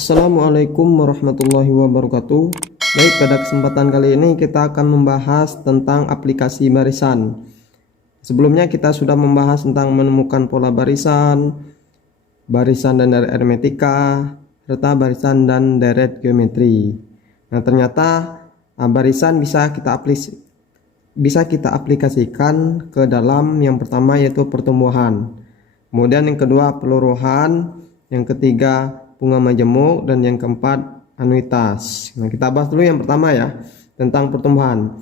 Assalamualaikum warahmatullahi wabarakatuh. Baik, pada kesempatan kali ini kita akan membahas tentang aplikasi barisan. Sebelumnya kita sudah membahas tentang menemukan pola barisan, barisan dan deret aritmetika, serta barisan dan deret geometri. Nah, ternyata barisan bisa kita aplikasikan ke dalam yang pertama yaitu pertumbuhan. Kemudian yang kedua peluruhan, yang ketiga bunga majemuk, dan yang keempat anuitas. Nah, kita bahas dulu yang pertama ya, tentang pertumbuhan.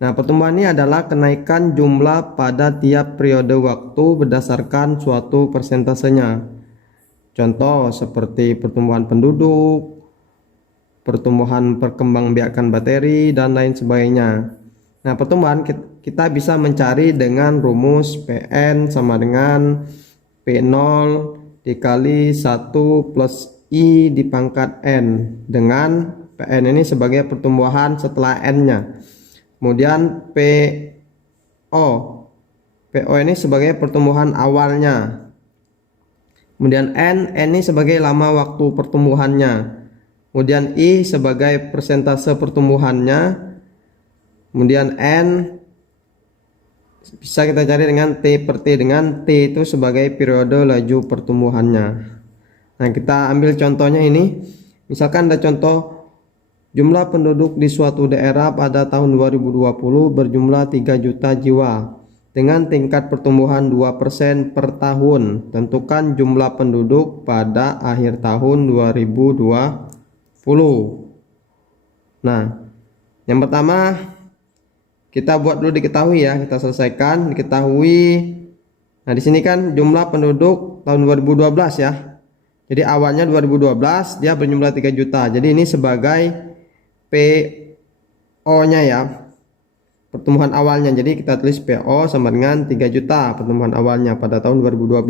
Nah, pertumbuhan ini adalah kenaikan jumlah pada tiap periode waktu berdasarkan suatu persentasenya. Contoh seperti pertumbuhan penduduk, pertumbuhan perkembangbiakan bakteri, dan lain sebagainya. Nah, pertumbuhan kita bisa mencari dengan rumus Pn sama dengan P0 dikali 1 plus I di pangkat N, dengan Pn ini sebagai pertumbuhan setelah N-nya. Kemudian PO ini sebagai pertumbuhan awalnya. Kemudian N ini sebagai lama waktu pertumbuhannya. Kemudian I sebagai persentase pertumbuhannya. Kemudian N bisa kita cari dengan T per T, dengan T itu sebagai periode laju pertumbuhannya. Nah, kita ambil contohnya ini. Misalkan ada contoh jumlah penduduk di suatu daerah pada tahun 2020 berjumlah 3 juta jiwa dengan tingkat pertumbuhan 2% per tahun. Tentukan jumlah penduduk pada akhir tahun 2020. Nah, yang pertama kita buat dulu diketahui ya, kita selesaikan diketahui. Nah, di sini kan jumlah penduduk tahun 2012 ya. Jadi awalnya 2012 dia berjumlah 3 juta. Jadi ini sebagai PO-nya ya, pertumbuhan awalnya. Jadi kita tulis PO sama dengan 3 juta pertumbuhan awalnya pada tahun 2012.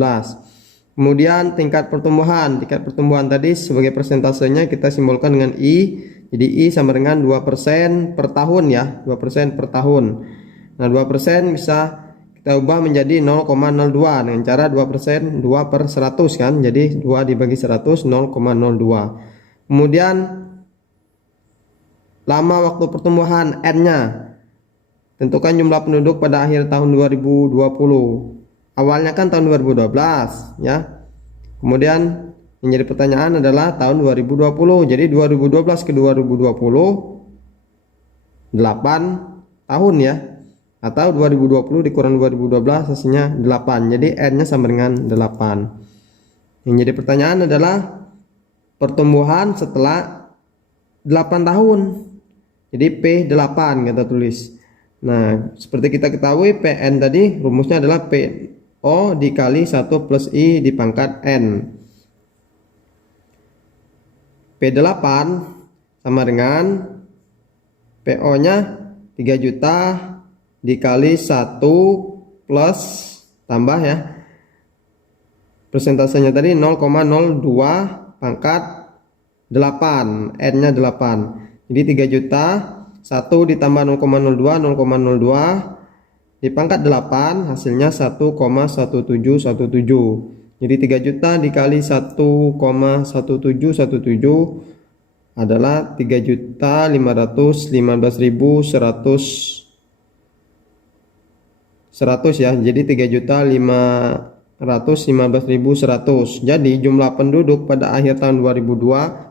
Kemudian tingkat pertumbuhan tadi sebagai persentasenya kita simbolkan dengan I. Jadi I sama dengan 2% per tahun ya, 2% per tahun. Nah, 2% bisa kita ubah menjadi 0,02 dengan cara 2%, 2 per 100 kan. Jadi 2 dibagi 100, 0,02. Kemudian lama waktu pertumbuhan N-nya. Tentukan jumlah penduduk pada akhir tahun 2020. Awalnya kan tahun 2012 ya. Kemudian yang jadi pertanyaan adalah tahun 2020. Jadi 2012 ke 2020 8 tahun ya. Atau 2020 dikurang 2012 hasilnya 8. Jadi N-nya sama dengan 8. Yang jadi pertanyaan adalah pertumbuhan setelah 8 tahun. Jadi P8 kita tulis. Nah, seperti kita ketahui Pn tadi rumusnya adalah PO dikali 1 plus I di pangkat N. P8 sama dengan PO nya 3 juta dikali 1 plus tambah ya, persentasenya tadi 0,02 pangkat 8, N nya 8. Jadi 3 juta 1 ditambah 0,02, 0,02 di pangkat 8 hasilnya 1,1717. Jadi 3 juta dikali 1,1717 adalah 3.515.100 ya. Jadi 3.515.100. Jadi jumlah penduduk pada akhir tahun 2020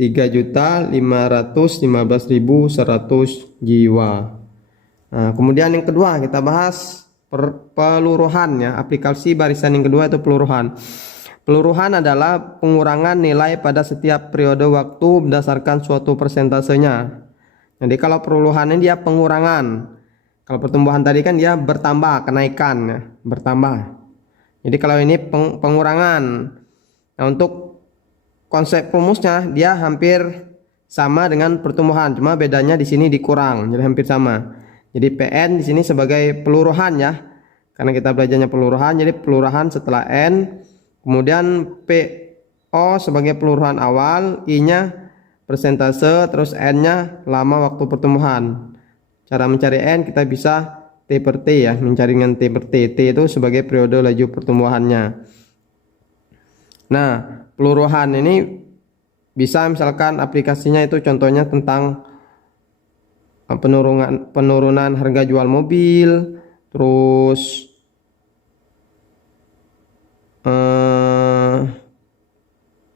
3.515.100 jiwa. Nah, kemudian yang kedua kita bahas peluruhan ya. Aplikasi barisan yang kedua itu peluruhan. Peluruhan adalah pengurangan nilai pada setiap periode waktu berdasarkan suatu persentasenya. Jadi kalau peluruhan ini dia pengurangan. Kalau pertumbuhan tadi kan dia bertambah, kenaikan ya, bertambah. Jadi kalau ini pengurangan. Nah, untuk konsep rumusnya dia hampir sama dengan pertumbuhan, cuma bedanya di sini dikurang, jadi hampir sama. Jadi Pn di sini sebagai peluruhan ya, karena kita belajarnya peluruhan, jadi peluruhan setelah N. Kemudian PO sebagai peluruhan awal, I-nya persentase, terus N-nya lama waktu pertumbuhan. Cara mencari N kita bisa T per T ya, mencari dengan T per T. T itu sebagai periode laju pertumbuhannya. Nah, peluruhan ini bisa misalkan aplikasinya itu contohnya tentang penurunan harga jual mobil, terus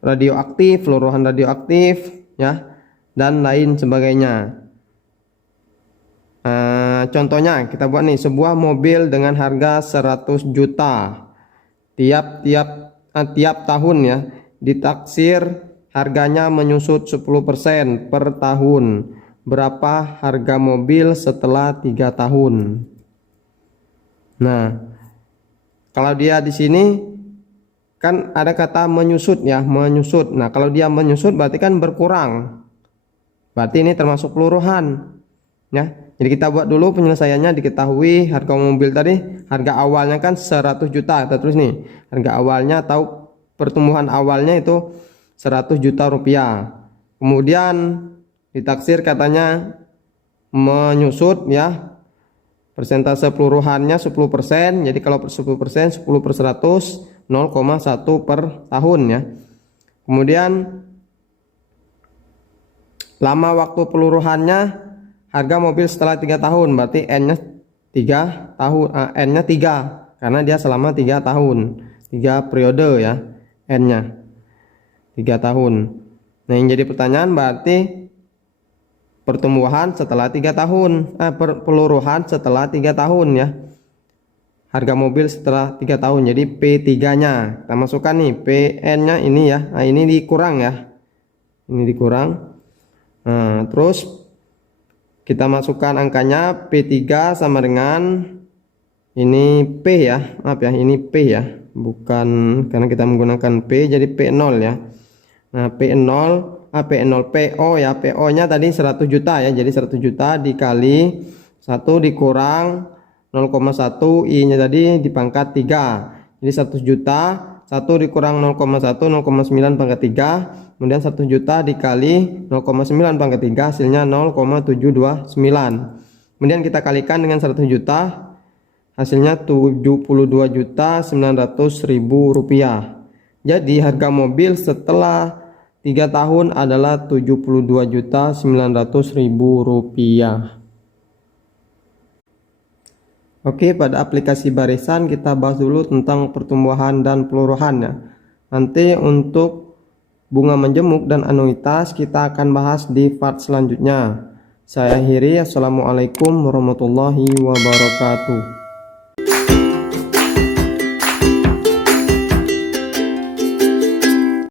radioaktif, peluruhan radioaktif ya, dan lain sebagainya. Contohnya kita buat nih sebuah mobil dengan harga 100 juta tiap tahun ya, ditaksir harganya menyusut 10% per tahun. Berapa harga mobil setelah 3 tahun? Nah, kalau dia di sini kan ada kata menyusut ya, menyusut. Nah, kalau dia menyusut berarti kan berkurang. Berarti ini termasuk peluruhan. Ya. Jadi kita buat dulu penyelesaiannya, diketahui harga mobil tadi, harga awalnya kan 100 juta. Kita tulis nih, harga awalnya atau pertumbuhan awalnya itu 100 juta rupiah. Kemudian ditaksir katanya menyusut ya. Persentase peluruhannya 10%. Jadi kalau 10%, 10 per 100, 0,1 per tahun ya. Kemudian lama waktu peluruhannya, harga mobil setelah 3 tahun, berarti N-nya 3 tahun, N-nya 3 karena dia selama 3 tahun, 3 periode ya, N-nya 3 tahun. Nah, yang jadi pertanyaan berarti pertumbuhan setelah 3 tahun, peluruhan setelah 3 tahun ya. Harga mobil setelah 3 tahun, jadi P3-nya kita masukkan nih, PN-nya ini ya. Nah, ini dikurang ya, ini dikurang. Nah, terus kita masukkan angkanya, P3 sama dengan ini P ya, maaf ya, ini P ya, bukan karena kita menggunakan P jadi P0 ya. Nah, P0 PO ya, PO nya tadi 100 juta ya, jadi 100 juta dikali 1 dikurang 0,1, I nya tadi dipangkat 3, jadi 100 juta, 1 dikurang 0,1, 0,9 pangkat 3, kemudian 1 juta dikali 0,9 pangkat 3, hasilnya 0,729. Kemudian kita kalikan dengan 100 juta, hasilnya 72.900.000 rupiah. Jadi harga mobil setelah 3 tahun adalah 72.900.000 rupiah. Oke, pada aplikasi barisan kita bahas dulu tentang pertumbuhan dan peluruhannya. Nanti untuk bunga menjemuk dan anuitas kita akan bahas di part selanjutnya. Saya akhiri, assalamualaikum warahmatullahi wabarakatuh.